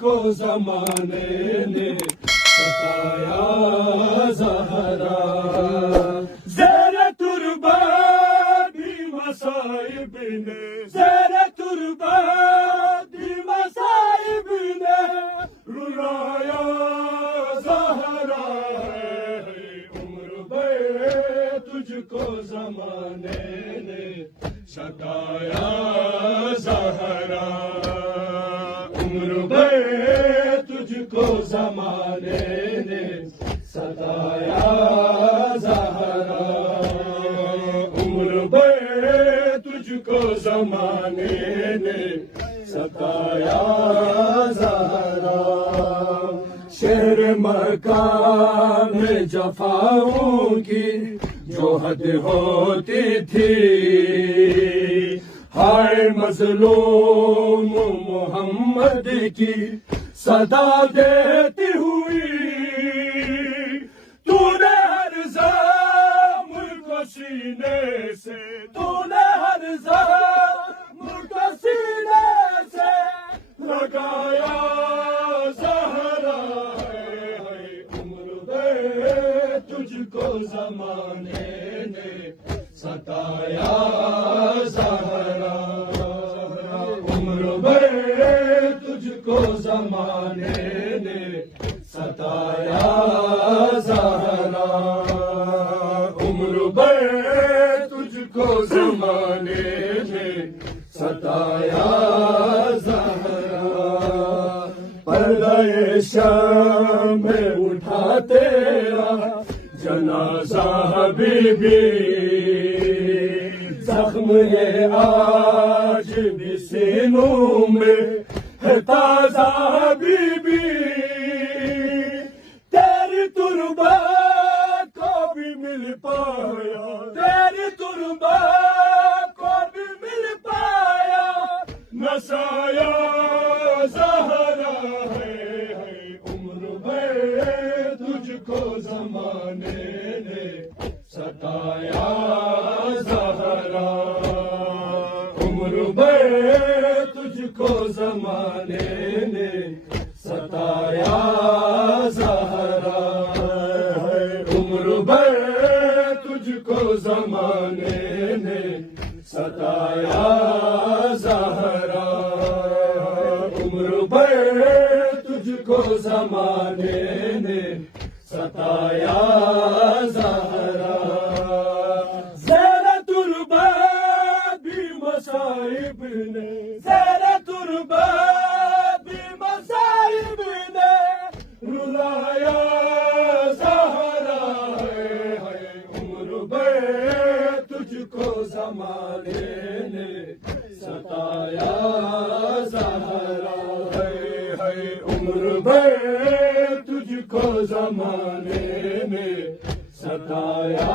کو زمانے نے ستایا زہرا زیر تربت بھی مصائب نے زیر تربت بھی مصائب نے رلایا زہرا عمر بے تجھ کو زمانے نے ستایا زہرا عمر بے تجھ کو زمانے نے ستایا زہرا عمر بے تجھ کو زمانے نے ستایا زہرا شہر مکہ میں جفاؤں کی جو حد ہوتی تھی ہائے مظلوم محمد کی صدا دیتی ہوئی تو نے ہر زخم کو سینے سے تو نے ہر زخم کو سینے سے لگایا زہرا عمر بے تجھ کو زمانے نے ستایا زہرا عمر بے تجھ کو زمانے نے ستایا زہرا عمر بے تجھ کو زمانے نے ستایا زہرا پردہ شام میں اٹھا تیرا جنازہ حبیبی زخم ہے آج بھی سینوں میں ہے تازہ حبیبی تیری تربت کو بھی مل پایا تیری تربت کو بھی مل پایا نسایا زہرا ہے عمر بے تجھ کو زمانے نے ستایا زہرا عمر بے تجھ کو زمانے نے ستایا زہرا عمر بے تجھ کو زمانے نے ستایا زہرا عمر بے تجھ کو زمانے نے ستایا زہرا زیر تربت بھی مصائب نے زیر تربت بھی مصائب نے رلایا زہرا عمر بے تجھ کو زمانے نے ستایا زہرا عمر بے تجھ کو زمانے نے ستایا